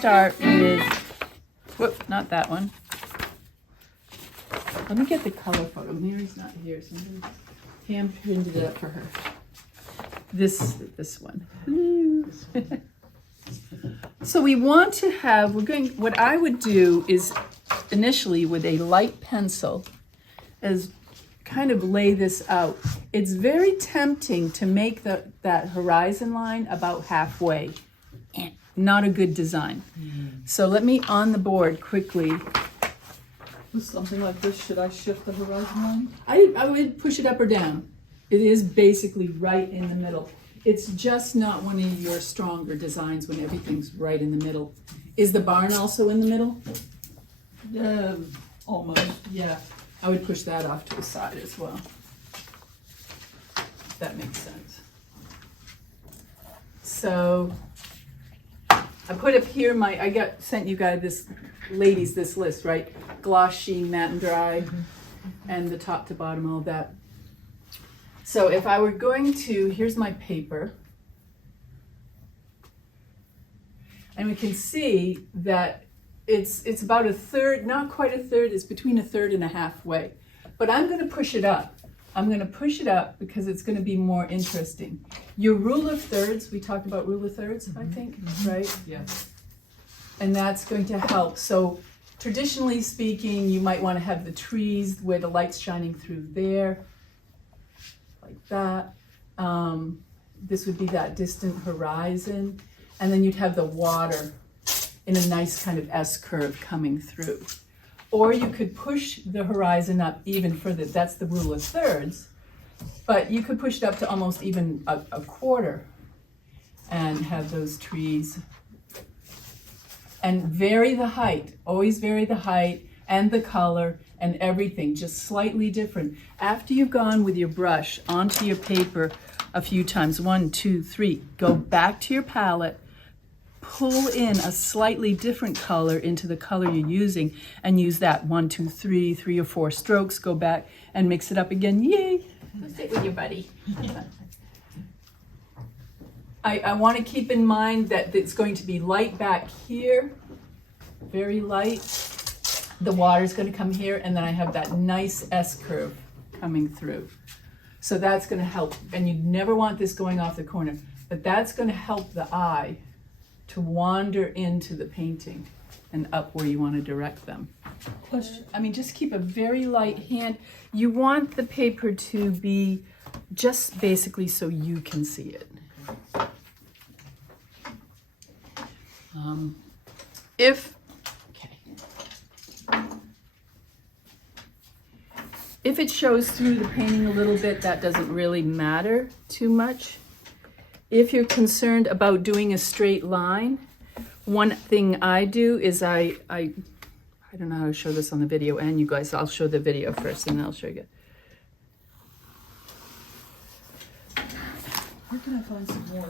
start with, whoop, not that one. Let me get the color photo. Mary's not here, so I'm going to hand print it up for her. This one. So we want to have, what I would do is initially with a light pencil is kind of lay this out. It's very tempting to make that horizon line about halfway. Not a good design. So let me on the board quickly. With something like this, should I shift the horizon line? I would push it up or down. It is basically right in the middle. It's just not one of your stronger designs when everything's right in the middle. Is the barn also in the middle? Almost. Yeah, I would push that off to the side as well. If that makes sense. So I put up here sent you guys this list, right? Gloss, sheen, matte and dry, and the top to bottom, all that. So if I were going to, here's my paper. And we can see that it's about a third, not quite a third, it's between a third and a halfway. But I'm going to push it up. I'm going to push it up because it's going to be more interesting. Your rule of thirds, we talked about rule of thirds, I think, right? Yeah. And that's going to help. So traditionally speaking, you might want to have the trees where the light's shining through there, like that. This would be that distant horizon. And then you'd have the water in a nice kind of S curve coming through. Or you could push the horizon up even further. That's the rule of thirds. But you could push it up to almost even a quarter and have those trees. And vary the height, always vary the height and the color and everything, just slightly different. After you've gone with your brush onto your paper a few times, 1, 2, 3, go back to your palette, pull in a slightly different color into the color you're using and use that 1, 2, 3, 3 or 4 strokes, go back and mix it up again. Yay! Go sit with your buddy. I want to keep in mind that it's going to be light back here, very light. The water's going to come here, and then I have that nice S curve coming through. So that's going to help, and you never want this going off the corner, but that's going to help the eye to wander into the painting and up where you want to direct them. Question. I mean, just keep a very light hand. You want the paper to be just basically so you can see it. If it shows through the painting a little bit, that doesn't really matter too much. If you're concerned about doing a straight line, one thing I do is I don't know how to show this on the video, and you guys, I'll show the video first and then I'll show you. Where can I find some more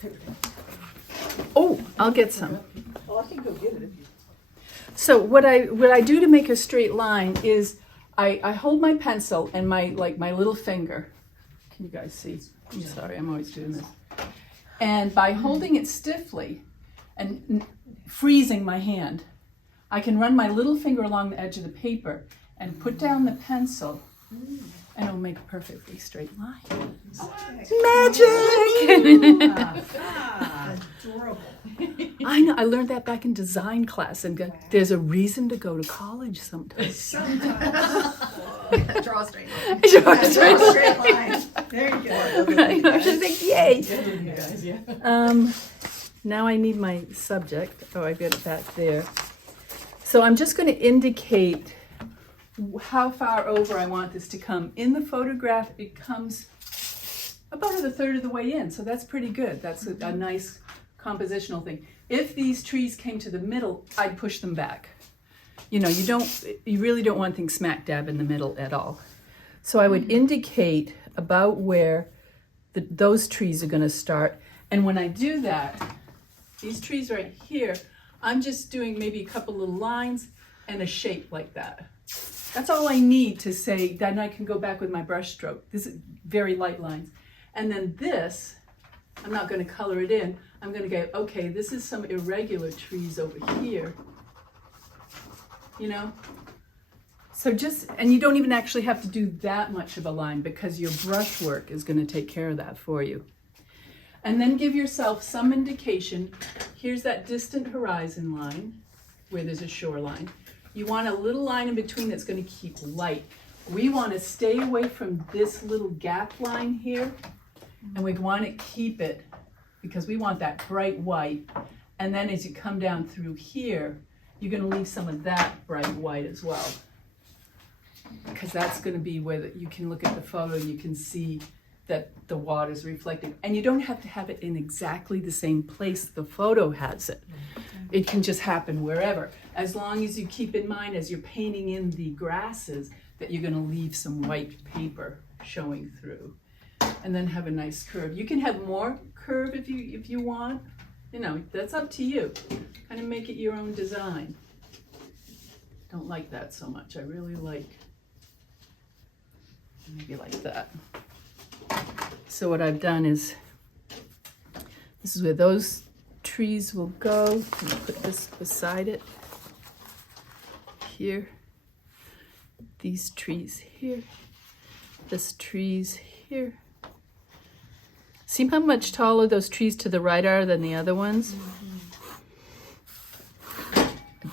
paper towels? Oh, I'll get some. Oh, I can go get it if you. So what I do to make a straight line is I hold my pencil and my little finger. Can you guys see? I'm sorry, I'm always doing this. And by holding it stiffly and freezing my hand, I can run my little finger along the edge of the paper and put down the pencil, and it'll make a perfectly straight line. Magic! Adorable. I know, I learned that back in design class, and there's a reason to go to college sometimes. Sometimes. Draw a straight line. Draw a straight Draw a straight line. There you go. Right, I was just like, yay! You guys, yeah. Now I need my subject. Oh, I've got it back there. So I'm just going to indicate how far over I want this to come. In the photograph, it comes about a third of the way in, so that's pretty good. That's a nice compositional thing. If these trees came to the middle, I'd push them back. You know, you really don't want things smack dab in the middle at all. So I would indicate about where those trees are going to start. And when I do that, these trees right here, I'm just doing maybe a couple little lines and a shape like that. That's all I need to say. Then I can go back with my brush stroke. This is very light lines. And then this I'm not gonna color it in. I'm gonna go, okay, this is some irregular trees over here. You know? So and you don't even actually have to do that much of a line because your brush work is gonna take care of that for you. And then give yourself some indication. Here's that distant horizon line where there's a shoreline. You want a little line in between that's gonna keep light. We wanna stay away from this little gap line here, and we wanna keep it because we want that bright white. And then as you come down through here, you're gonna leave some of that bright white as well. Because that's gonna be where you can look at the photo and you can see that the water's reflecting. And you don't have to have it in exactly the same place the photo has it. It can just happen wherever. As long as you keep in mind as you're painting in the grasses that you're gonna leave some white paper showing through. And then have a nice curve. You can have more curve if you want. You know, that's up to you. Kind of make it your own design. Don't like that so much. I really like maybe like that. So what I've done is, this is where those trees will go. I'm gonna put this beside it. Here. These trees here. This trees here. See how much taller those trees to the right are than the other ones? A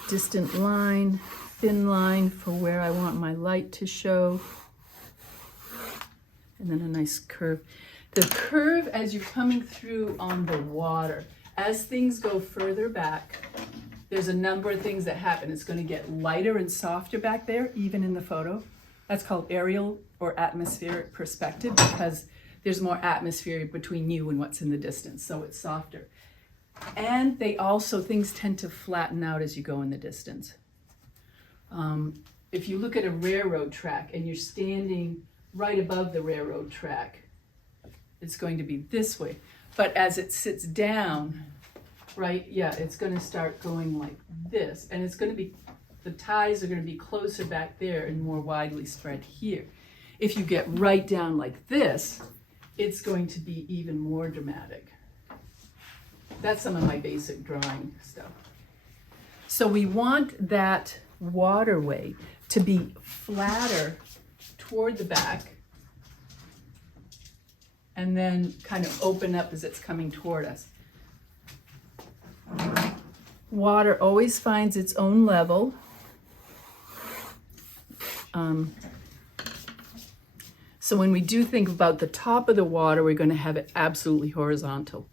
distant line, thin line for where I want my light to show. And then a nice curve. The curve as you're coming through on the water, as things go further back, there's a number of things that happen. It's going to get lighter and softer back there, even in the photo. That's called aerial or atmospheric perspective because there's more atmosphere between you and what's in the distance, so it's softer. And things tend to flatten out as you go in the distance. If you look at a railroad track and you're standing right above the railroad track, it's going to be this way. But as it sits down, right, yeah, it's going to start going like this. And it's going to be, the ties are going to be closer back there and more widely spread here. If you get right down like this, it's going to be even more dramatic. That's some of my basic drawing stuff. So we want that waterway to be flatter toward the back and then kind of open up as it's coming toward us. Water always finds its own level. So when we do think about the top of the water, we're going to have it absolutely horizontal.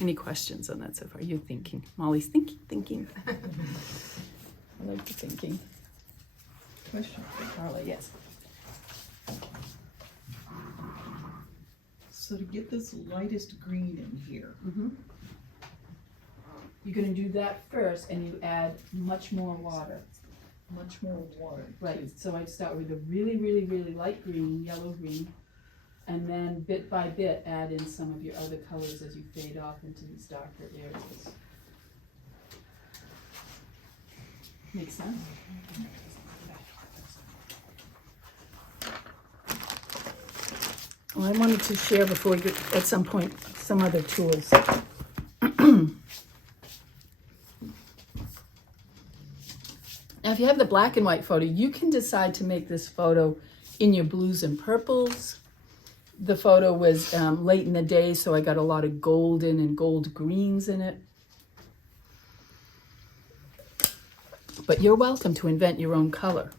Any questions on that so far? You're thinking. Molly's thinking. I like the thinking. Question. Carla, yes. So to get this lightest green in here, You're going to do that first and you add much more water. much more water. Right, so I start with a really, really, really light green, yellow green, and then bit by bit add in some of your other colors as you fade off into these darker areas. Make sense? Well, I wanted to share before we get, at some point, some other tools. Now, if you have the black and white photo, you can decide to make this photo in your blues and purples. The photo was late in the day, so I got a lot of golden and gold greens in it. But you're welcome to invent your own color.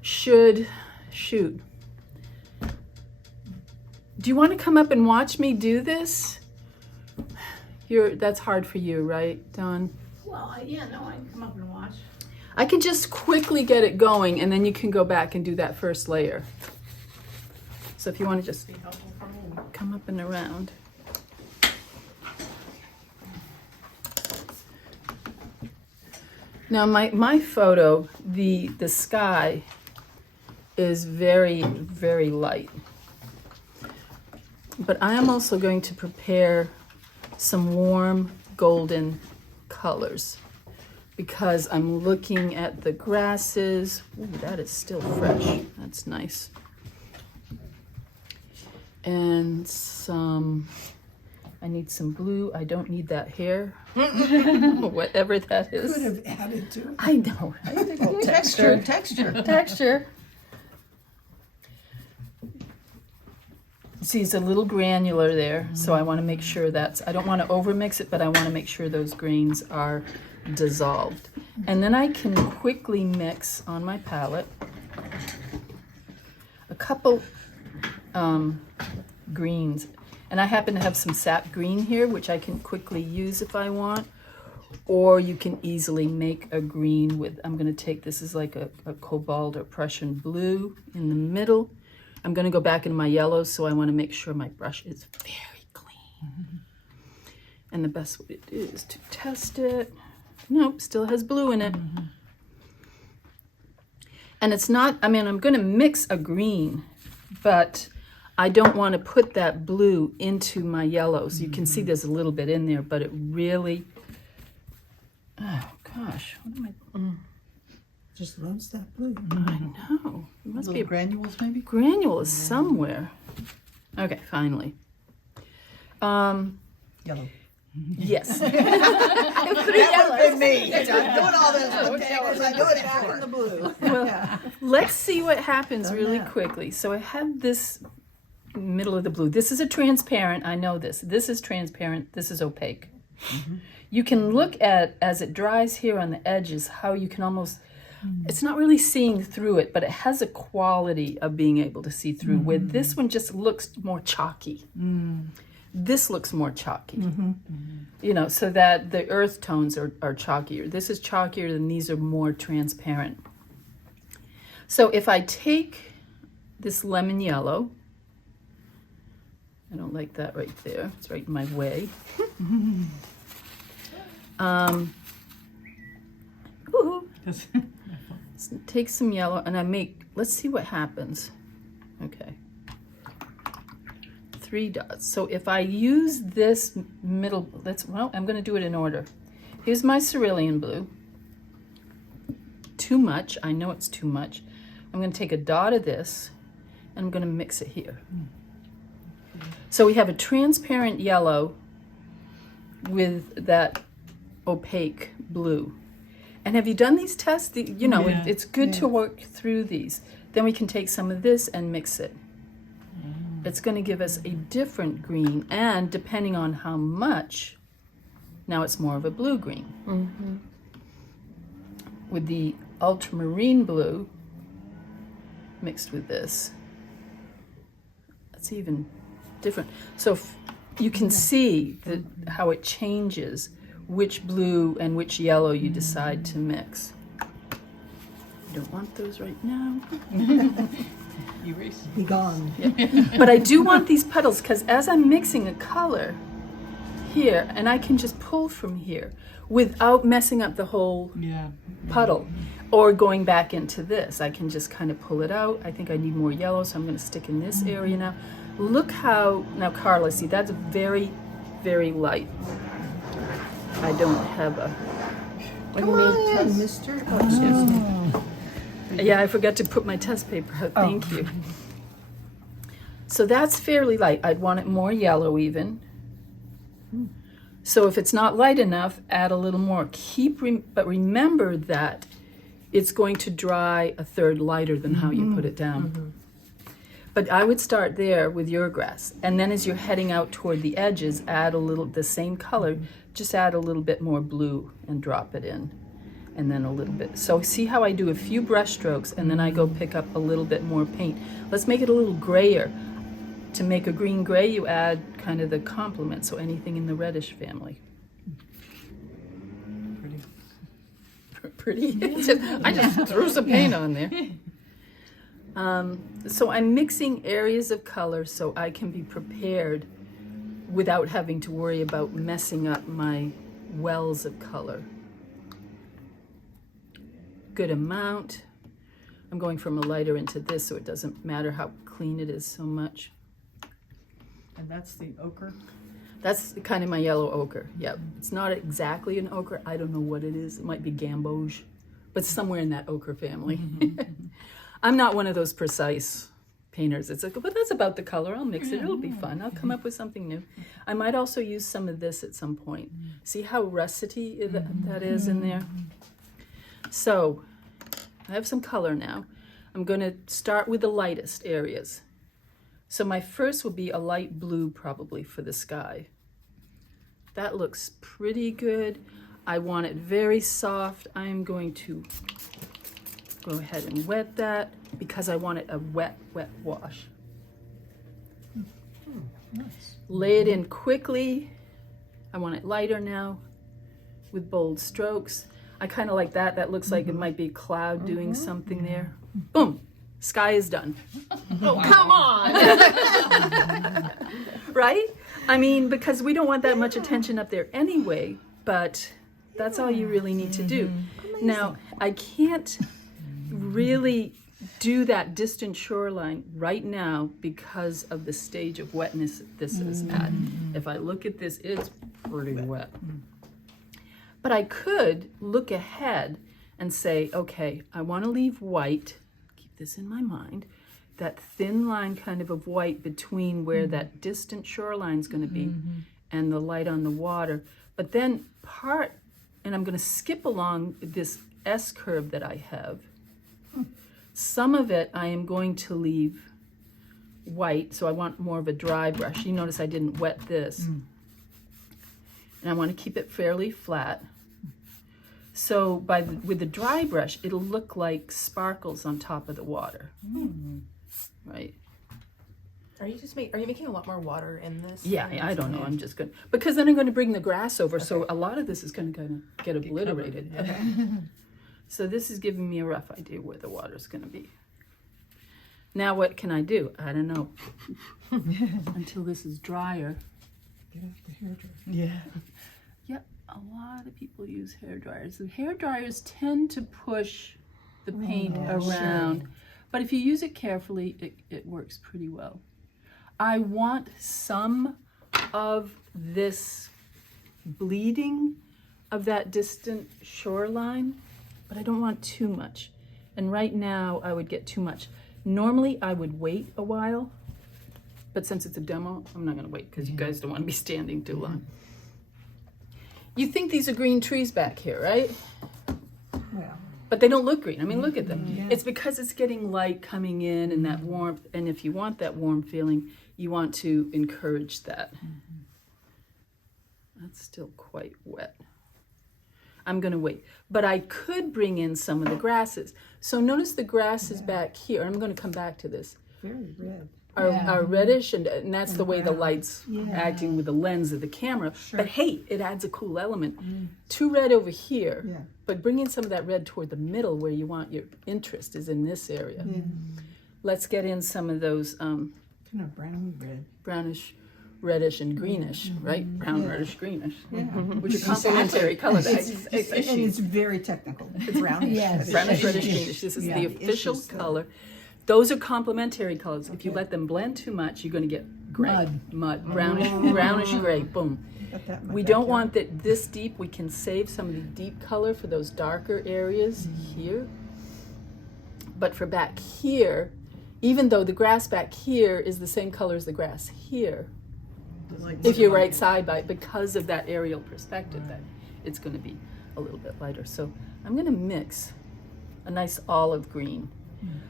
Shoot. Do you want to come up and watch me do this? That's hard for you, right, Dawn? Well, yeah, no, I can come up and watch. I can just quickly get it going, and then you can go back and do that first layer. So if you want to just Be helpful for me. come up and around. Now my photo, the sky is very, very light. But I am also going to prepare some warm golden colors because I'm looking at the grasses. Ooh, that is still fresh. That's nice. And I need some blue. I don't need that hair. Whatever that is. Could have added to it. I know. Texture. Texture. See, it's a little granular there, so I want to make sure I don't want to overmix it, but I want to make sure those grains are dissolved. And then I can quickly mix on my palette a couple greens. And I happen to have some sap green here, which I can quickly use if I want. Or you can easily make a green with, I'm going to take, this is like a cobalt or Prussian blue in the middle. I'm going to go back into my yellows, so I want to make sure my brush is very clean. And the best way to do is to test it. Nope, still has blue in it. And it's not, I mean, I'm going to mix a green, but I don't want to put that blue into my yellows. You can see there's a little bit in there, but it really, oh gosh, what am I? Just loves that blue. I know. It must be a granules maybe? granule is somewhere. Okay, finally. Yellow. Yes. That would have been me. I'm doing all this. Okay, I do it back in the blue. Well, let's see what happens really quickly. So I have this middle of the blue. This is a transparent. I know this. This is transparent. This is opaque. You can look at, as it dries here on the edges, how you can almost, it's not really seeing through it, but it has a quality of being able to see through, where this one just looks more chalky. This looks more chalky, you know, so that the earth tones are chalkier. This is chalkier, and these are more transparent. So if I take this lemon yellow, I don't like that right there. It's right in my way. So take some yellow, and I make, let's see what happens. Okay. 3 dots. So if I use this middle, well, I'm going to do it in order. Here's my cerulean blue. Too much. I know it's too much. I'm going to take a dot of this, and I'm going to mix it here. So we have a transparent yellow with that opaque blue. And have you done these tests? You know, it's good to work through these. Then we can take some of this and mix it. It's going to give us a different green, and depending on how much, now it's more of a blue-green. With the ultramarine blue mixed with this, it's even different. So you can see how it changes which blue and which yellow you decide to mix. I don't want those right now. Erase. Be gone. But I do want these petals, because as I'm mixing a color here, and I can just pull from here without messing up the whole puddle or going back into this. I can just kind of pull it out. I think I need more yellow, so I'm going to stick in this area now. Look how, now Carla, see, that's very, very light. I don't have a... Come on in, mister. Yeah, I forgot to put my test paper out. Thank you. So that's fairly light. I'd want it more yellow even. So if it's not light enough, add a little more. But remember that it's going to dry a third lighter than how you put it down. But I would start there with your grass. And then as you're heading out toward the edges, add a little, the same color, just add a little bit more blue and drop it in. And then a little bit. So see how I do a few brush strokes, and then I go pick up a little bit more paint. Let's make it a little grayer. To make a green gray, you add kind of the complement, so anything in the reddish family. Pretty. I just threw some paint on there. So I'm mixing areas of color so I can be prepared without having to worry about messing up my wells of color. Good amount. I'm going from a lighter into this, so it doesn't matter how clean it is so much. And that's the ochre? That's kind of my yellow ochre. Yep. It's not exactly an ochre. I don't know what it is. It might be gamboge, but somewhere in that ochre family. I'm not one of those precise painters. It's like, but that's about the color. I'll mix it. It'll be fun. I'll come up with something new. I might also use some of this at some point. See how russety that is in there? So I have some color now. I'm going to start with the lightest areas. So my first will be a light blue probably for the sky. That looks pretty good. I want it very soft. I'm going to go ahead and wet that because I want it a wet wash. Nice. Lay it in quickly. I want it lighter now with bold strokes. I kind of like that. That looks like it might be a cloud doing something there. Boom, sky is done. Oh, come on. Right? I mean, because we don't want that much attention up there anyway, but that's all you really need to do. Now, I can't really do that distant shoreline right now because of the stage of wetness this is at. If I look at this, it's pretty wet. But I could look ahead and say, okay, I want to leave white, keep this in my mind, that thin line kind of white between where that distant shoreline is going to be and the light on the water. But then and I'm going to skip along this S curve that I have. Some of it I am going to leave white, so I want more of a dry brush. You notice I didn't wet this. And I want to keep it fairly flat. So with the dry brush, it'll look like sparkles on top of the water. Right? Are you making a lot more water in this? Yeah, I don't know. I'm just going to, because then I'm going to bring the grass over. So a lot of this is going to kind of get obliterated. Okay. So this is giving me a rough idea where the water's going to be. Now what can I do? I don't know. Until this is drier. Get out the hairdryer. Yeah. Yep, a lot of people use hair dryers. The hair dryers tend to push the paint around, but if you use it carefully, it works pretty well. I want some of this bleeding of that distant shoreline, but I don't want too much. And right now I would get too much. Normally I would wait a while, but since it's a demo, I'm not gonna wait because you guys don't want to be standing too long. You think these are green trees back here, right? Well, But they don't look green. I mean, look at them. It's because it's getting light coming in and that warmth. And if you want that warm feeling, you want to encourage that. That's still quite wet. I'm going to wait. But I could bring in some of the grasses. So notice the grasses back here. I'm going to come back to this. very red. Are reddish, and that's the way the light's acting with the lens of the camera. But hey, it adds a cool element. Too red over here, but bring in some of that red toward the middle where you want your interest is in this area. Let's get in some of those Kind of brown red. brownish, reddish, and greenish, right? Brown, reddish, greenish, which are complementary color And bags. it's very technical. Brownish. Brownish, reddish, greenish. This is the official color. Those are complementary colors. If you let them blend too much, you're going to get gray. Mud. Brownish gray. Boom. We don't want that this deep. We can save some of the deep color for those darker areas here. But for back here, even though the grass back here is the same color as the grass here, if you're right side by, because of that aerial perspective, that it's going to be a little bit lighter. So I'm going to mix a nice olive green.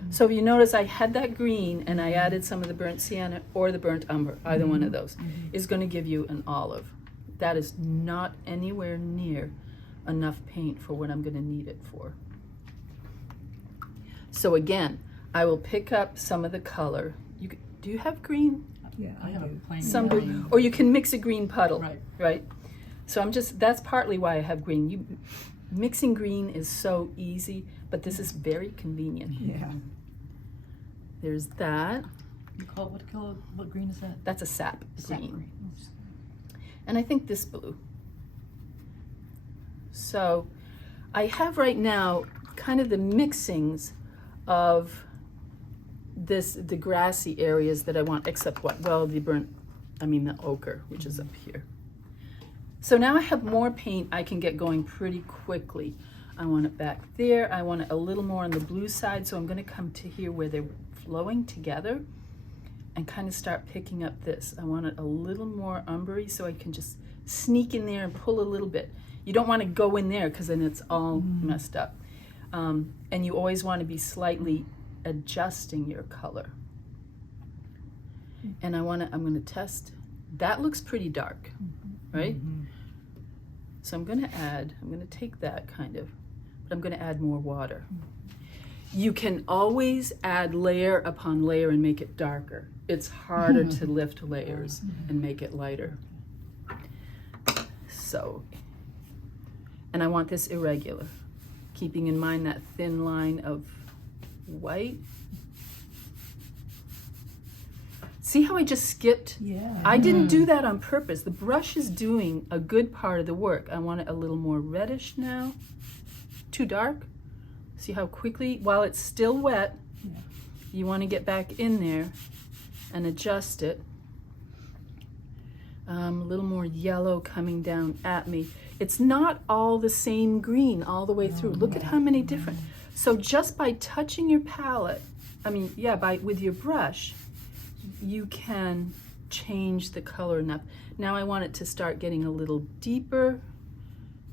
So if you notice, I had that green and I added some of the burnt sienna or the burnt umber, either one of those, is going to give you an olive. That is not anywhere near enough paint for what I'm going to need it for. So again, I will pick up some of the color. Do you have green? Yeah, I have a plain Some yellow. green, or you can mix a green puddle, Right. right? So that's partly why I have green. Mixing green is so easy, but this is very convenient. yeah. There's that. What green is that? That's a sap Sap green. green. And I think this blue. So I have right now kind of the mixings of the grassy areas that I want, except what? Well, the ochre, which is up here. So now I have more paint I can get going pretty quickly. I want it back there. I want it a little more on the blue side, so I'm going to come to here where they're flowing together and kind of start picking up this. I want it a little more umbery so I can just sneak in there and pull a little bit. You don't want to go in there because then it's all messed up. And you always want to be slightly adjusting your color. And I'm going to test. That looks pretty dark, right? So I'm going to take that kind of, but I'm going to add more water. You can always add layer upon layer and make it darker. It's harder to lift layers and make it lighter. So, and I want this irregular, keeping in mind that thin line of white. See how I just skipped? Yeah. I didn't do that on purpose. The brush is doing a good part of the work. I want it a little more reddish now. Too dark? See how quickly, while it's still wet, you want to get back in there and adjust it. A little more yellow coming down at me. It's not all the same green all the way through. Look at how many different. So just by touching your palette, with your brush, you can change the color enough. Now I want it to start getting a little deeper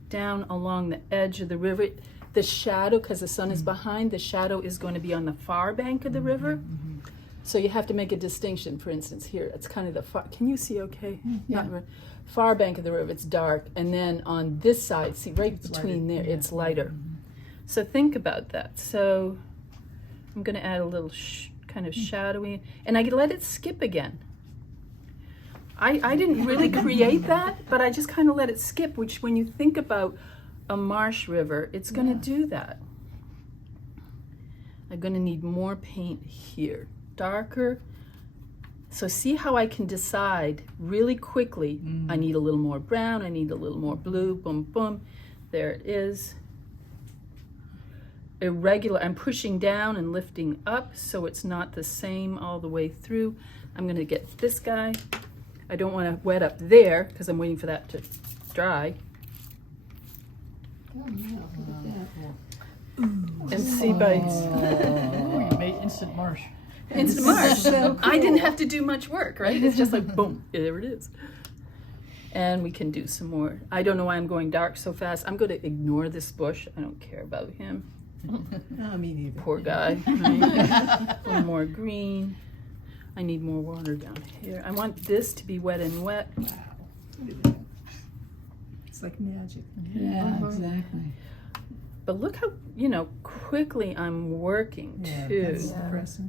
down along the edge of the river. The shadow, because the sun is behind, the shadow is going to be on the far bank of the river. So you have to make a distinction. For instance, here, it's kind of the far, can you see okay? Yeah. Not far bank of the river, it's dark. And then on this side, see right between there, it's lighter. So think about that. So I'm going to add a little kind of shadowy, and I let it skip again. I didn't really create that, but I just kind of let it skip, which when you think about a marsh river, it's going to do that. I'm going to need more paint here. Darker. So see how I can decide really quickly. I need a little more brown, I need a little more blue, boom, boom. There it is. Irregular, I'm pushing down and lifting up so it's not the same all the way through. I'm going to get this guy. I don't want to wet up there because I'm waiting for that to dry. And see by You made instant marsh. instant marsh. I didn't have to do much work, right? It's just like boom, there it is. And we can do some more. I don't know why I'm going dark so fast. I'm going to ignore this bush. I don't care about him. No, me neither. Poor guy. Right? A little more green. I need more water down here. I want this to be wet and wet. It's like magic. Yeah, exactly. But look how, quickly I'm working too. That's impressive.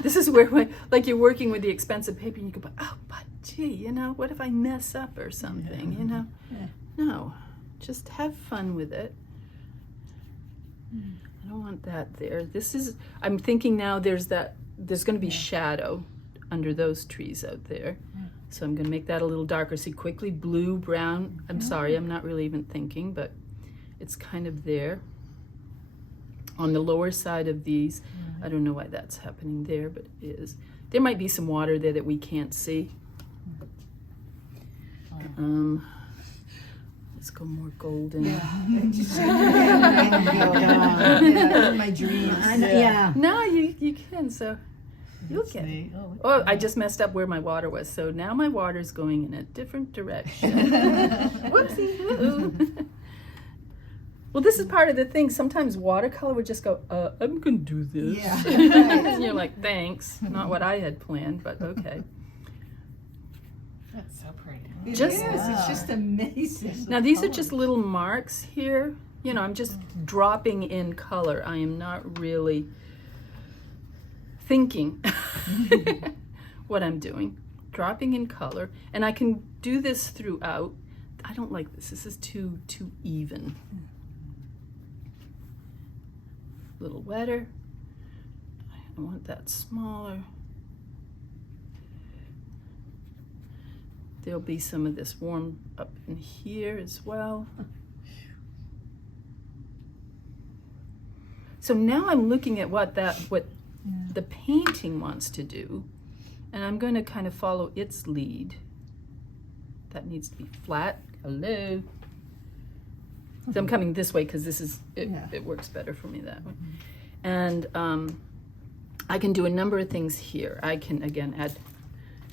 This is where, like, you're working with the expensive paper and you go, oh, but gee, what if I mess up or something, No, just have fun with it. I don't want that there. I'm thinking now there's going to be shadow under those trees out there. So I'm going to make that a little darker. See, quickly, blue, brown. I'm sorry, I'm not really even thinking, but it's kind of there. On the lower side of these, I don't know why that's happening there, but it is. There might be some water there that we can't see. Let's go more golden. My dreams. No, you can, so you'll get it. Oh, I just messed up where my water was, so now my water's going in a different direction. Whoopsie. Woo-oo. Well, this is part of the thing. Sometimes watercolor would just go, I'm going to do this. Yeah. And you're like, thanks. Not what I had planned, but okay. That's so pretty. It Just- is. It's just amazing. Now, these are just little marks here. I'm just dropping in color. I am not really thinking what I'm doing. Dropping in color. And I can do this throughout. I don't like this. This is too even. A little wetter. I want that smaller. There'll be some of this warm up in here as well. So now I'm looking at what the painting wants to do, and I'm going to kind of follow its lead. That needs to be flat. Hello. So I'm coming this way because this is, Yeah. it works better for me that way. And I can do a number of things here. I can, again, add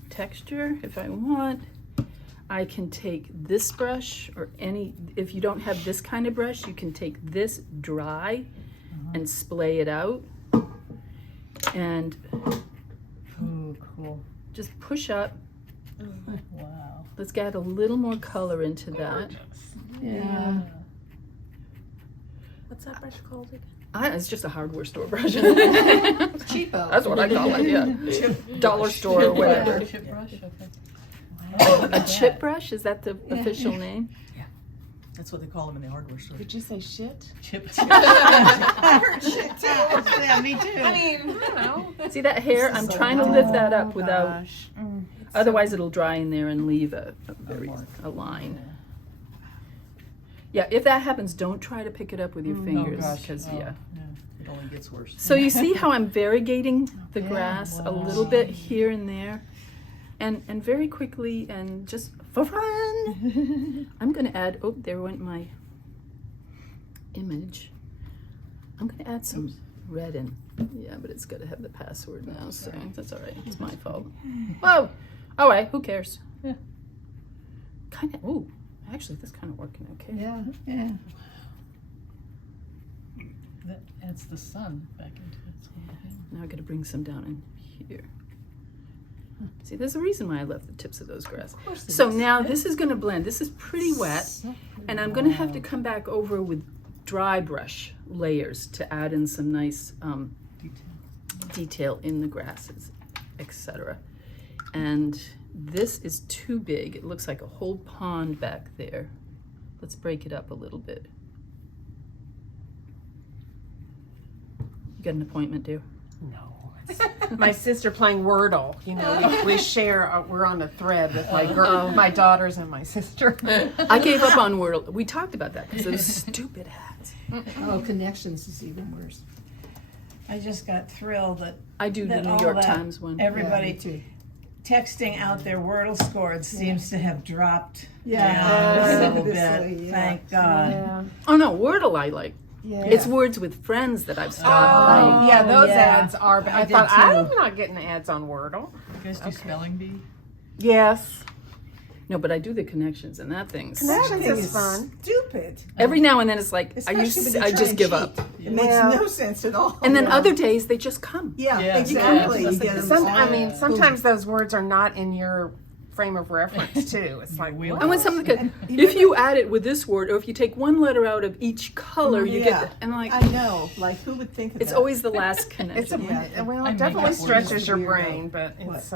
texture if I want. I can take this brush or any, if you don't have this kind of brush, you can take this dry and splay it out. And Oh, cool. just push up. Wow. Let's get a little more color into that. Yeah. What's that brush called again? It's just a hardware store brush. Cheapo. That's what I call it, yeah. Dollar store or whatever. Chip brush? Okay. A chip brush, is that the official name? That's what they call them in the hardware store. Did you say shit? Chip. I heard shit too. Yeah, me too. I mean, I don't know. See that hair? I'm trying to lift that up without, otherwise it'll dry in there and leave a line. Yeah, if that happens, don't try to pick it up with your fingers, because Oh, yeah. It only gets worse. So you see how I'm variegating the grass a little bit here and there? And very quickly and just for fun, I'm gonna add, oh, there went my image. I'm gonna add some red in. Yeah, but it's gotta have the password now, so that's all right, it's my fault. Whoa, all right, who cares? Yeah. Kinda, ooh, actually that's kinda working okay. Yeah, yeah. That adds the sun back into it. Now I gotta bring some down in here. See, there's a reason why I left the tips of those grass. So now this is gonna blend. This is pretty wet, and I'm gonna have to come back over with dry brush layers to add in some nice detail in the grasses, etc. And this is too big. It looks like a whole pond back there. Let's break it up a little bit. You got an appointment, dear? No. My sister playing Wordle. You know, we share. We're on a thread with my daughters and my sister. I gave up on Wordle. We talked about that because those stupid hats. Oh, connections is even worse. I just got thrilled that I do the that New all York that Times one. everybody too. texting out their Wordle scores seems to have dropped Yeah. down a little Precipitously, bit. yeah. Thank God. Oh no, Wordle I like. Yeah. It's words with friends that I've stopped playing. Yeah, those yeah. ads are. I did thought too. I'm not getting ads on Wordle. You guys do spelling bee? Yes, No, but I do the connections and that thing's Connections Thing is fun. Stupid. every now and then it's like Especially when you're I trying just to give cheat. up. It makes Yeah. no sense at all. And then other days they just come. Yeah, Yeah. exactly. Yeah. You get them I all. mean, sometimes those words are not in your frame of reference too. It's like, Wheel. what? And when something could, if you add it with this word, or if you take one letter out of each color, you Yeah. get, and like, I know. Like, who would think of it's that? always the last It's connection. well, I it make definitely up words. stretches your Weirdo. brain, but it's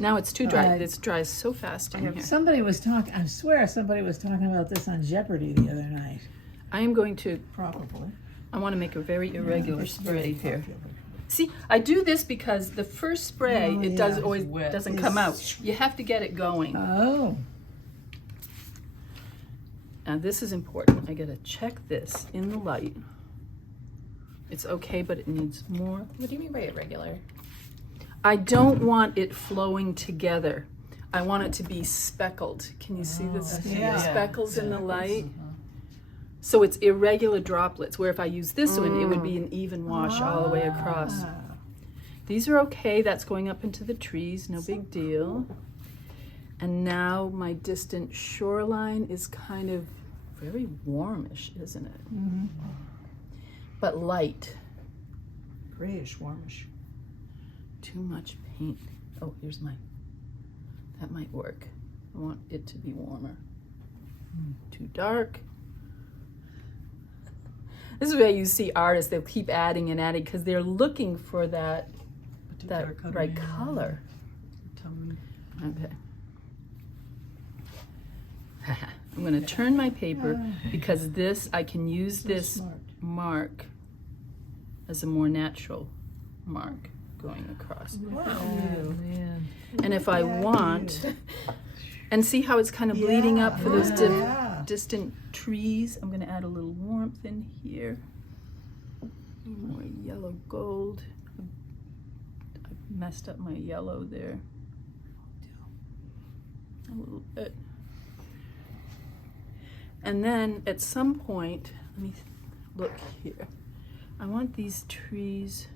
Now it's too dry. Right. It's dry so fast in here. Somebody was talking, I swear somebody was talking about this on Jeopardy the other night. I am going to, Probably. I want to make a very irregular It's spray very here. popular. See, I do this because the first spray, Oh, it does yeah. always Wet. doesn't come out. You have to get it going. Oh. Now this is important. I gotta check this in the light. It's okay, but it needs more. What do you mean by irregular? I don't want it flowing together. I want it to be speckled. Can you see the Yeah. speckles in the light? So it's irregular droplets, where if I use this one, it would be an even wash all the way across. These are okay. That's going up into the trees. No big deal. And now my distant shoreline is kind of very warmish, isn't it? Mm-hmm. But light. Grayish, warmish. Too much paint. Oh, here's my, that might work. I want it to be warmer. Too dark. This is where you see artists, they'll keep adding and adding because they're looking for that right color. Okay. I'm going to turn my paper because this, I can use this Smart. mark as a more natural mark going across. Man. And if I want, and see how it's kind of bleeding up for those Yeah. distant trees, I'm going to add a little warmth in here. More yellow gold. I messed up my yellow there. A little bit. And then at some point, let me look here. I want these trees.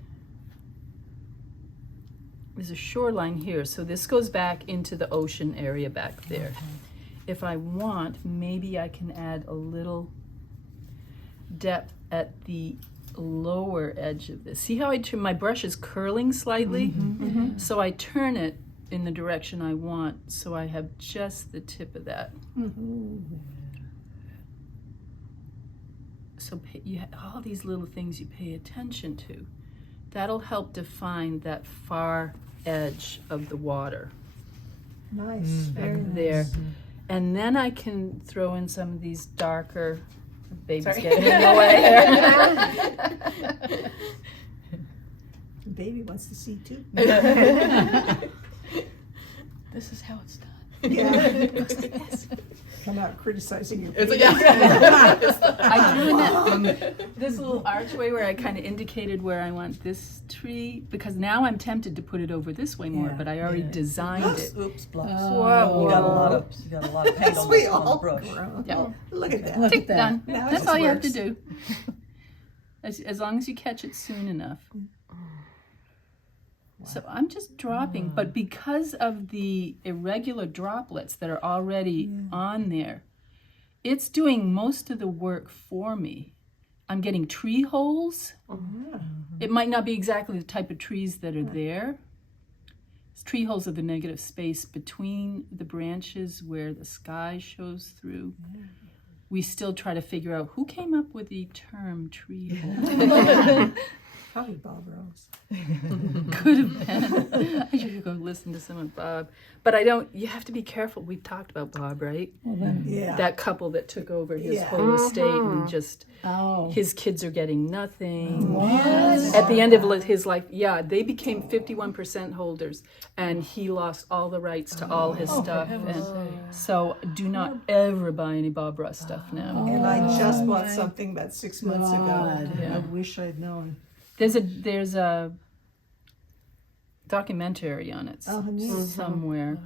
There's a shoreline here, so this goes back into the ocean area back there. If I want, maybe I can add a little depth at the lower edge of this. See how my brush is curling slightly? So I turn it in the direction I want, so I have just the tip of that. So you have all these little things you pay attention to. That'll help define that far edge of the water. Nice, very nice. There. And then I can throw in some of these darker, baby's getting in the way here. The baby wants to see too. This is how it's done. Yeah. Come out criticizing your baby. I drew in this little archway where I kind of indicated where I want this tree, because now I'm tempted to put it over this way more, Yeah. but I already designed it. Oops, blocks. Whoa. You got a lot of paint on We the all brush. grown. Yeah. Look at that. Look Tick, at that. done. Now it That's just all you have to works. do. As long as you catch it soon enough. So I'm just dropping, but because of the irregular droplets that are already on there, it's doing most of the work for me. I'm getting tree holes. It might not be exactly the type of trees that are there. Tree holes are the negative space between the branches where the sky shows through. We still try to figure out who came up with the term tree hole. Probably Bob Rose. Could have been. I should go listen to some of Bob. But I don't, you have to be careful. We've talked about Bob, right? Well, then, Yeah. That couple that took over his Yeah. whole estate and just, oh. his kids are getting nothing. What? At the end of his life, yeah, they became 51% holders and he lost all the rights to all his stuff. And so do not ever buy any Bob Ross stuff now. And I just bought something about 6 months ago. God. Yeah. I wish I'd known. There's a documentary on it somewhere.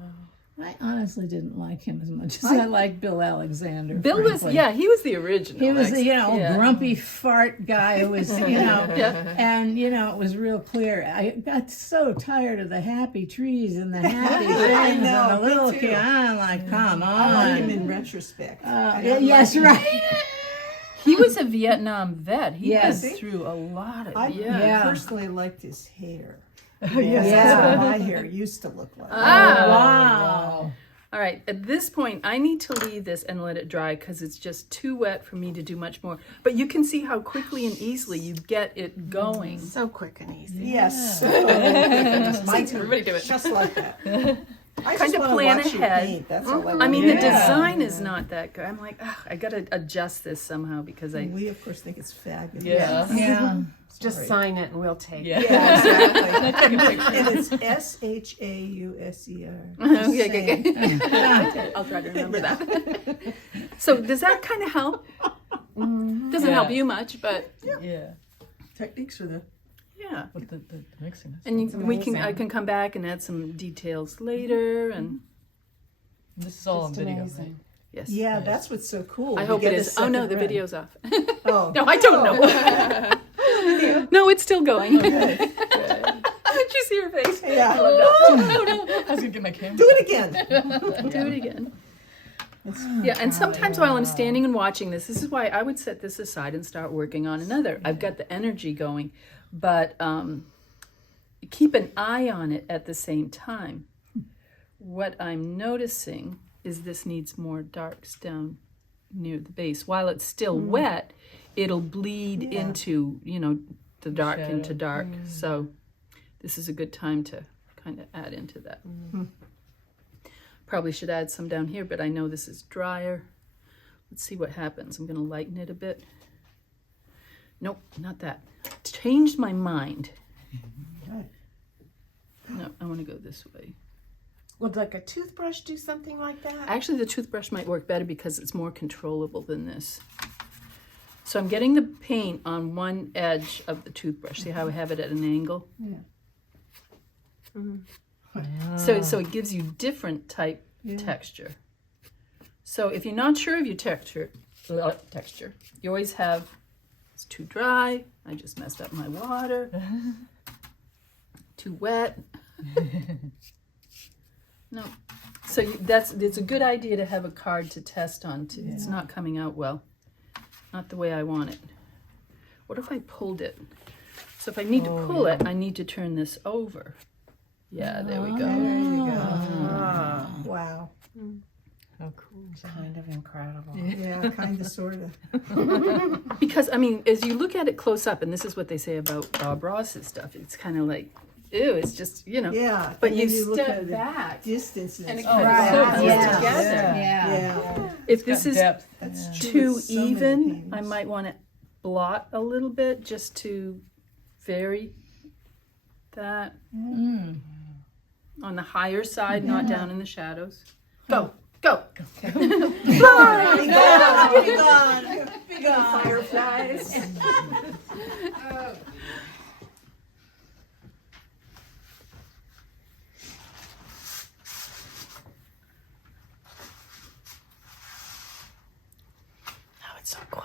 I honestly didn't like him as much as I liked Bill Alexander. Bill was, frankly. yeah, he was the original. He was, Yeah. grumpy fart guy who was, and, it was real clear. I got so tired of the happy trees and the happy things know, and the me little too. kid. I'm like, come I like him on. in retrospect. I don't Yes, like him. right. He was a Vietnam vet. He Yes. went through a lot of, I Yeah. personally liked his hair. Yeah. That's what my hair used to look like. Wow. All right, at this point, I need to leave this and let it dry because it's just too wet for me to do much more. But you can see how quickly and easily you get it going. So quick and easy. Yes. Mine's Everybody do it. just like that. I Kind just of want to plan watch you ahead. paint. That's all I I want. mean, the Yeah. design is not that good. I'm like, I got to adjust this somehow because We of course think it's fabulous. Yeah. Yeah. Just sign it and we'll take it. Yeah, exactly. And it's SHAUSER. Okay. I'll try to remember that. So does that kind of help? Doesn't help you much, but Yeah. Techniques are the yeah. With the mixing. Is And I can come back and add some details later, and This is all on Just video, amazing. right? yes. Yeah, that's what's so cool. I You hope get it a is. Oh no, second the run. video's off. Oh. No, I don't know. No, it's still going. Did you see her face? Yeah. I was gonna get my camera. Do it again. Do it again. Yeah, and sometimes while I'm standing and watching this is why I would set this aside and start working on another. I've got the energy going, but keep an eye on it at the same time. What I'm noticing is this needs more darks down near the base. While it's still wet, it'll bleed into, the dark into dark. So this is a good time to kind of add into that. Probably should add some down here, but I know this is drier. Let's see what happens. I'm going to lighten it a bit. Nope, not that. Changed my mind. No, I want to go this way. Would like a toothbrush do something like that? Actually, the toothbrush might work better because it's more controllable than this. So I'm getting the paint on one edge of the toothbrush. See how I have it at an angle? Yeah. So it gives you different type texture. So if you're not sure of your texture, texture. You always have, it's too dry, I just messed up my water. Too wet. No. So it's a good idea to have a card to test on. It's not coming out well. Not the way I want it. What if I pulled it? So if I need to pull it, I need to turn this over. Yeah, there we go. There you go. Wow. How cool. It's kind of incredible. Yeah, kind of, sort of. Because, I mean, as you look at it close up, and this is what they say about Bob Ross's stuff, it's kind of like, ew, it's just, you know. Yeah. But and you then look step at the back, distance and it it's kind of Right. goes Yeah. together. yeah. If this is Depth. That's true too with so many even, paintings. I might want to blot a little bit just to vary that on the higher side, not down in the shadows. Go, go. Be gone, be gone, be gone. Fireflies. Oh, it's so quiet.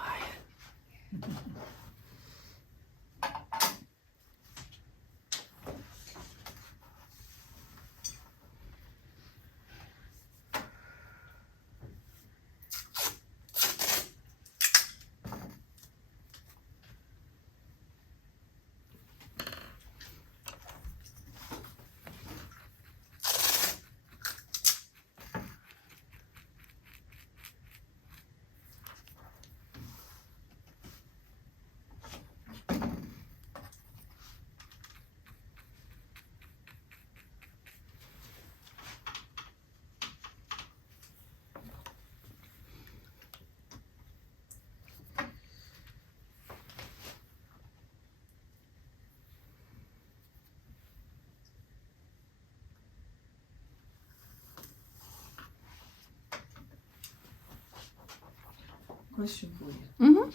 Question for you.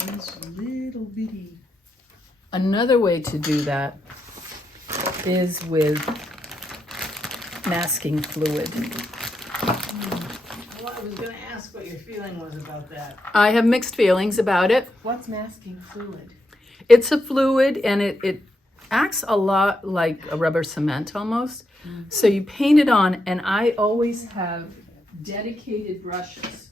This little bitty. Another way to do that is with masking fluid. Well, I was going to ask what your feeling was about that. I have mixed feelings about it. What's masking fluid? It's a fluid and it acts a lot like a rubber cement almost. So you paint it on, and I always have dedicated brushes.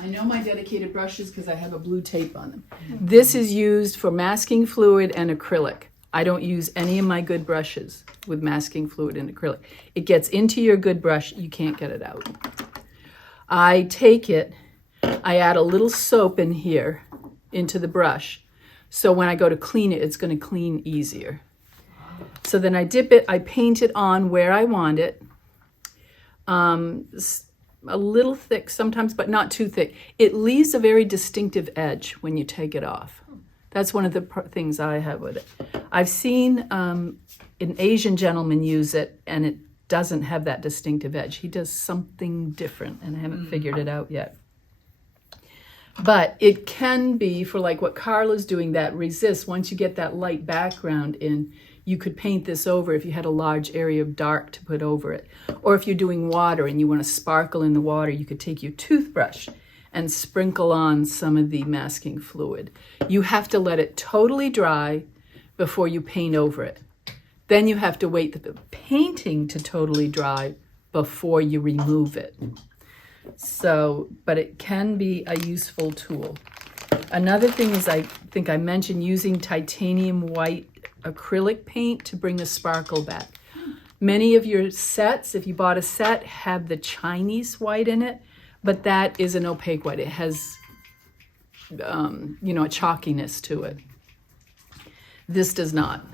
I know my dedicated brushes because I have a blue tape on them. This is used for masking fluid and acrylic. I don't use any of my good brushes with masking fluid and acrylic. It gets into your good brush, you can't get it out. I take it, I add a little soap in here into the brush. So when I go to clean it, it's going to clean easier. So then I dip it, I paint it on where I want it. A little thick sometimes, but not too thick. It leaves a very distinctive edge when you take it off. That's one of the things I have with it. I've seen an Asian gentleman use it, and it doesn't have that distinctive edge. He does something different, and I haven't figured it out yet. But it can be, for like what Carla's doing, that resist. Once you get that light background in, you could paint this over if you had a large area of dark to put over it. Or if you're doing water and you want to sparkle in the water, you could take your toothbrush and sprinkle on some of the masking fluid. You have to let it totally dry before you paint over it. Then you have to wait the painting to totally dry before you remove it. So, but it can be a useful tool. Another thing is, I think I mentioned using titanium white acrylic paint to bring the sparkle back. Many of your sets, if you bought a set, have the Chinese white in it, but that is an opaque white. It has, a chalkiness to it. This does not.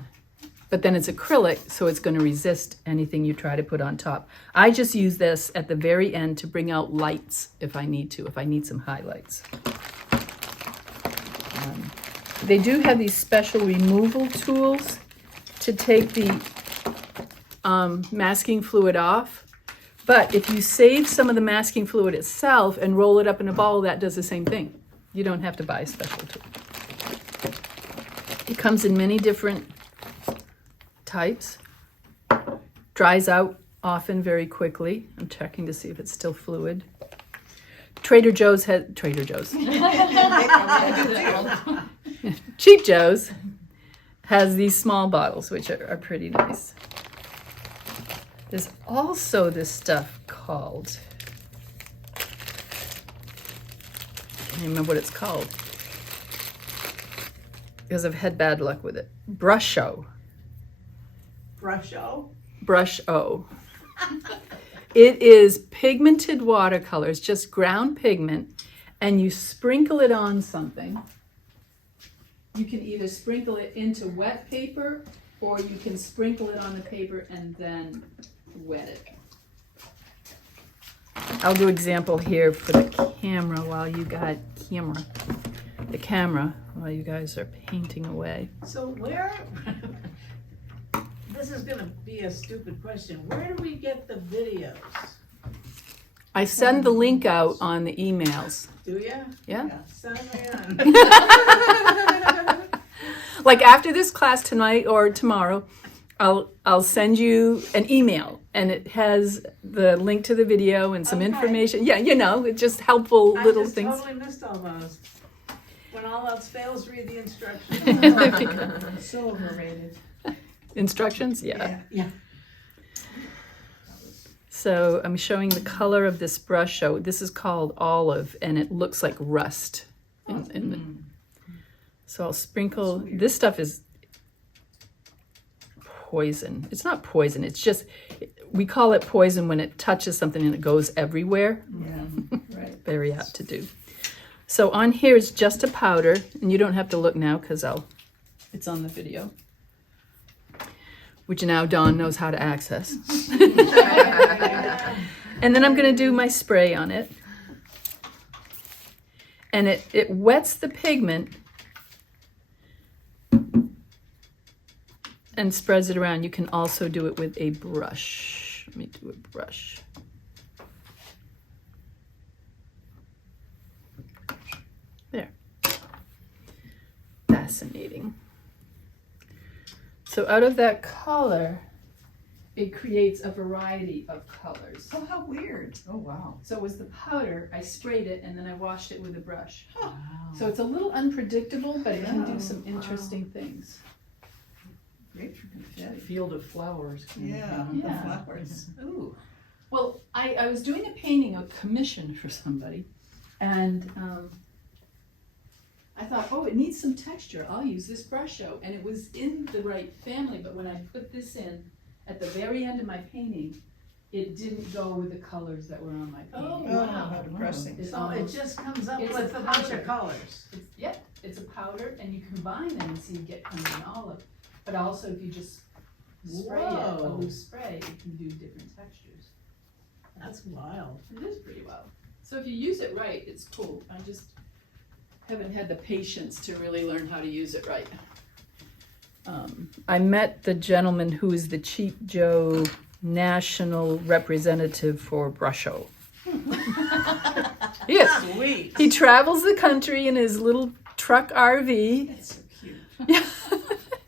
But then it's acrylic, so it's going to resist anything you try to put on top. I just use this at the very end to bring out lights if I need to, if I need some highlights. They do have these special removal tools to take the masking fluid off. But if you save some of the masking fluid itself and roll it up in a ball, that does the same thing. You don't have to buy a special tool. It comes in many different types. Dries out often very quickly. I'm checking to see if it's still fluid. Trader Joe's. Cheap Joe's has these small bottles, which are pretty nice. There's also this stuff called, I can't remember what it's called because I've had bad luck with it. Brush-O. Brush-O? Brush-O. It is pigmented watercolors, just ground pigment, and you sprinkle it on something. You can either sprinkle it into wet paper, or you can sprinkle it on the paper and then wet it. I'll do example here for the camera while you guys are painting away. So where, this is gonna be a stupid question, where do we get the videos? I send the link out on the emails. Do ya? Yeah. Send me on. Like after this class tonight or tomorrow, I'll send you an email, and it has the link to the video and some information. Yeah, it's just helpful little I things. totally missed all those. When all else fails, read the instructions. So overrated. Instructions? Yeah. Yeah. So I'm showing the color of this brush. So this is called olive, and it looks like rust. So I'll sprinkle. This stuff is poison. It's not poison. It's just, we call it poison when it touches something and it goes everywhere. Yeah, right. Very apt to do. So on here is just a powder, and you don't have to look now because it's on the video, which now Dawn knows how to access. And then I'm going to do my spray on it. And it wets the pigment and spreads it around. You can also do it with a brush. Let me do a brush. There. Fascinating. So out of that color, it creates a variety of colors. Oh, how weird. Oh, wow. So it was the powder, I sprayed it, and then I washed it with a brush. So it's a little unpredictable, but it can do some interesting things. Great for confetti. Field of flowers. Yeah, Yeah. the flowers. Ooh. Well, I was doing a painting, a commission for somebody, and I thought, oh, it needs some texture. I'll use this brush-o. And it was in the right family, but when I put this in at the very end of my painting, it didn't go with the colors that were on my painting. Oh, how depressing. It's So it just comes up It's with a a bunch powder. of colors. It's a powder, and you combine them, and so you get kind of an olive. But also, if you just spray it, a Whoa. loose spray, it can do different textures. That's wild. It is pretty well. So if you use it right, it's cool. I just haven't had the patience to really learn how to use it right. I met the gentleman who is the Cheap Joe national representative for Brush-O. He is. Sweet. He travels the country in his little truck RV. That's so cute. Yeah.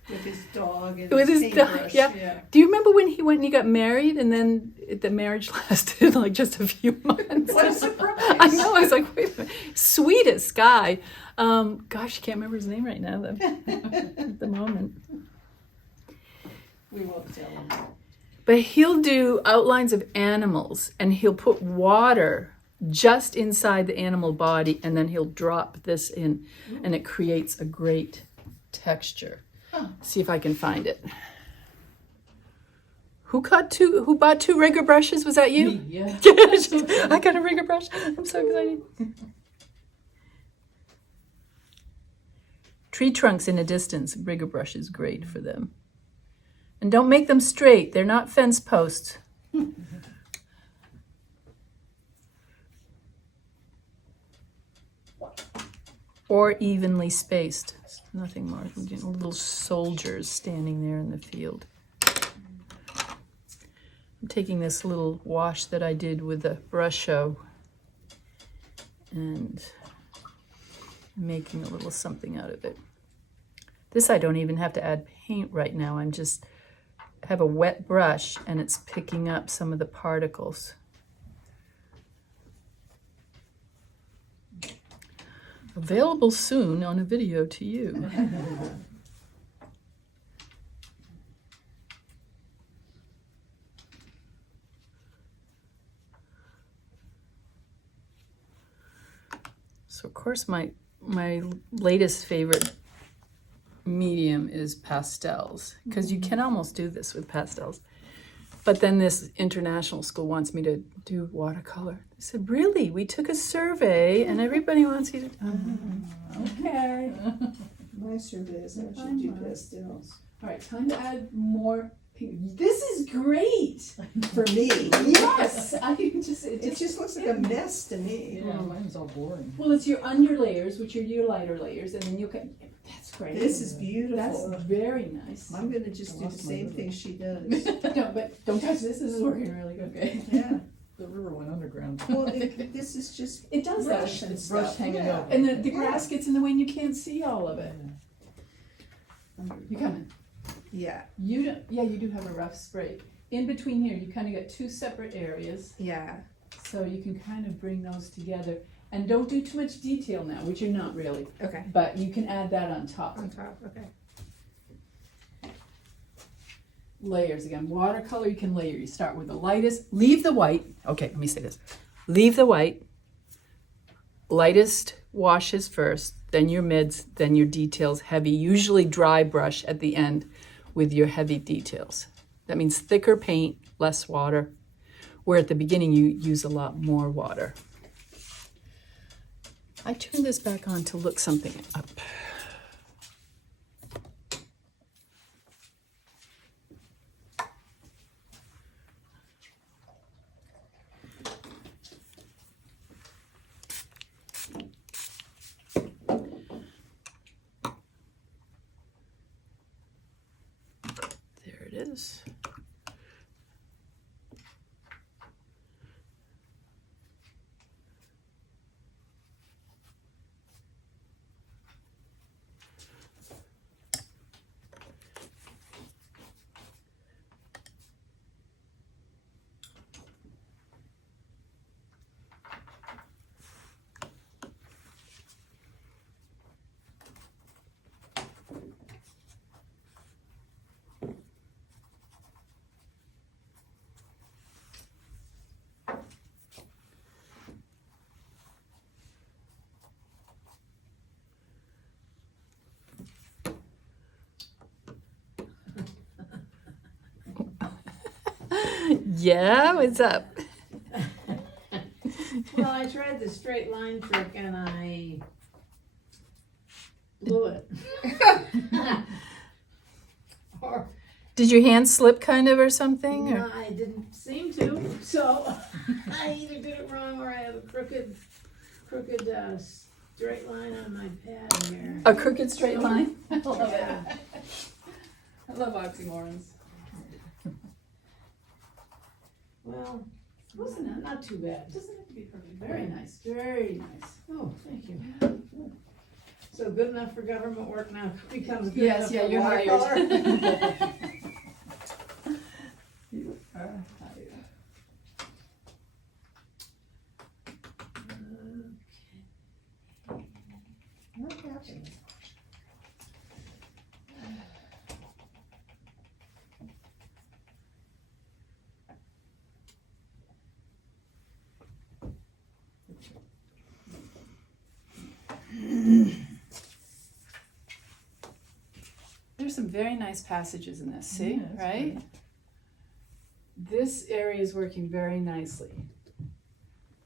With his dog and With his his dog, paintbrush. yeah. Do you remember when he went and he got married, and then the marriage lasted like just a few months? What a surprise. I know. I was like, wait a minute. Sweetest guy. Gosh, I can't remember his name right now though, at the moment. We won't tell him. But he'll do outlines of animals, and he'll put water just inside the animal body, and then he'll drop this in, and it creates a great texture. See if I can find it. Who bought two rigger brushes? Was that you? Me, yeah. I got a rigger brush. I'm so excited. Tree trunks in a distance. Rigger brush is great for them. And don't make them straight. They're not fence posts. Or evenly spaced. Nothing more. Little soldiers standing there in the field. I'm taking this little wash that I did with the Brush-O and making a little something out of it. This I don't even have to add paint right now. I'm just have a wet brush, and it's picking up some of the particles. Available soon on a video to you. So of course my latest favorite medium is pastels, because you can almost do this with pastels. But then this international school wants me to do watercolor. I said, really? We took a survey and everybody wants you to... Okay. My survey is I should do pastels. All right, time to add more pink. This is great. For me, Yes, it just looks like a mess to me. Yeah, mine's all boring. Well, it's your underlayers, which are your lighter layers, and then you can. That's great. This is beautiful. That's very nice. I'm gonna just do the same thing she does. No, but don't touch this. This is working really good. Okay. Yeah. The river went underground. Well, this is just It does brush that. and Brush stuff. hanging Yeah. up. And the grass gets in the way, and you can't see all of it. You coming? Yeah. You don't. Yeah, you do have a rough spray. In between here, you kind of got two separate areas, Yeah. so you can kind of bring those together. And don't do too much detail now, which you're not really. Okay. But you can add that on top. On top. Okay. Layers again. Watercolor, you can layer. You start with the lightest. Leave the white. Okay, let me say this. Leave the white. Lightest washes first, then your mids, then your details heavy. Usually dry brush at the end with your heavy details. That means thicker paint, less water. Where at the beginning you use a lot more water. I turned this back on to look something up. There it is. Yeah, what's up? Well, I tried the straight line trick and I blew it. Or Did your hand slip kind of or something? Or? no, I didn't seem to. So I either did it wrong or I have a crooked straight line on my pad here. A crooked straight line? I love it. Yeah. I love oxymorons. Well, Wasn't it? not too bad. It doesn't have to be perfect. Very nice, very nice. Oh, thank you. So good enough for government work now becomes good Yes, enough yeah, for you're hired. watercolor. You are hired. What happened? There's some very nice passages in this, see, Yeah, that's right? great. This area is working very nicely.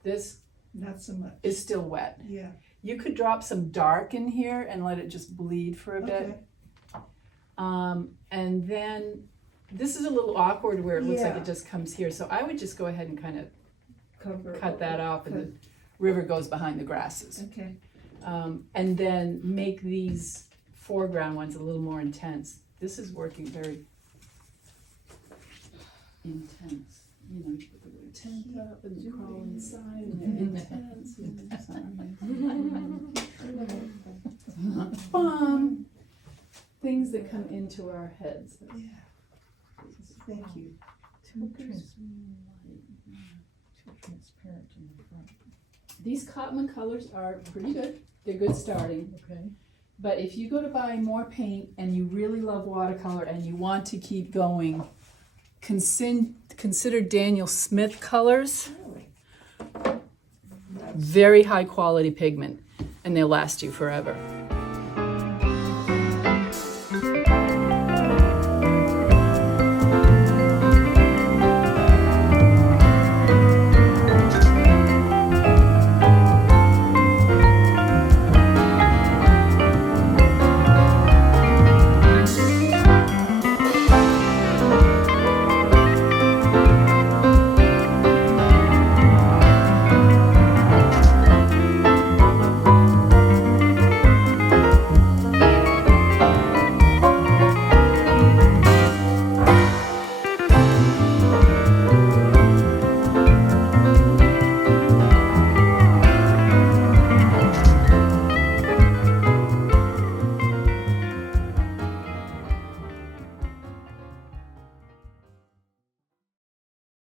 This Not so much. is still wet. Yeah. You could drop some dark in here and let it just bleed for a bit. And then this is a little awkward where it looks like Yeah. it just comes here. So I would just go ahead and kind of Cover. cut that off and the river goes behind the grasses. Okay. And then make these foreground ones a little more intense. This is working very intense. You know, you put the word tent up and you crawl inside and they're intense. Fun. Things that come into our heads. Yeah. Thank you. Too transparent in the front. these Cotman colors are pretty good. They're good starting. Okay. But if you go to buy more paint and you really love watercolor and you want to keep going, consider Daniel Smith colors. Very high quality pigment, and they'll last you forever.